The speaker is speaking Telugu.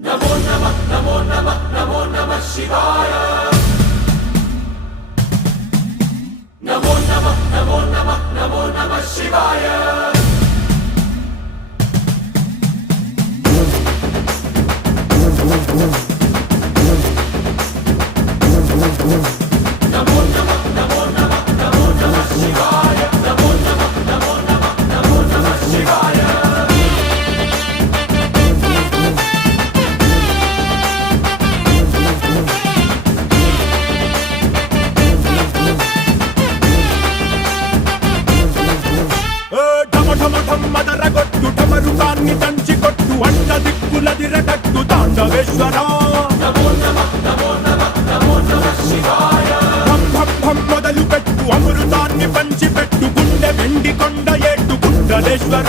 नमो नमः नमो नमः नमो नमः शिवाय। नमो नमः नमो नमः नमो नमः शिवाय। नमो नमः नमो नमः नमो नमः शिवाय। नमो नमः नमो नमः नमो नमः शिवाय। మదరగొట్టు ఢమరుకాన్ని దంచికొట్టు అంట దిక్కులదిరగట్టు తాండవేశ్వర నమో నమః నమో నమః నమో నమః శివాయ। భం భం భం మొదలు పెట్టు అమృతాన్ని పంచిపెట్టు గుండె వెండి కొండ ఏట్టు గుండలేశ్వర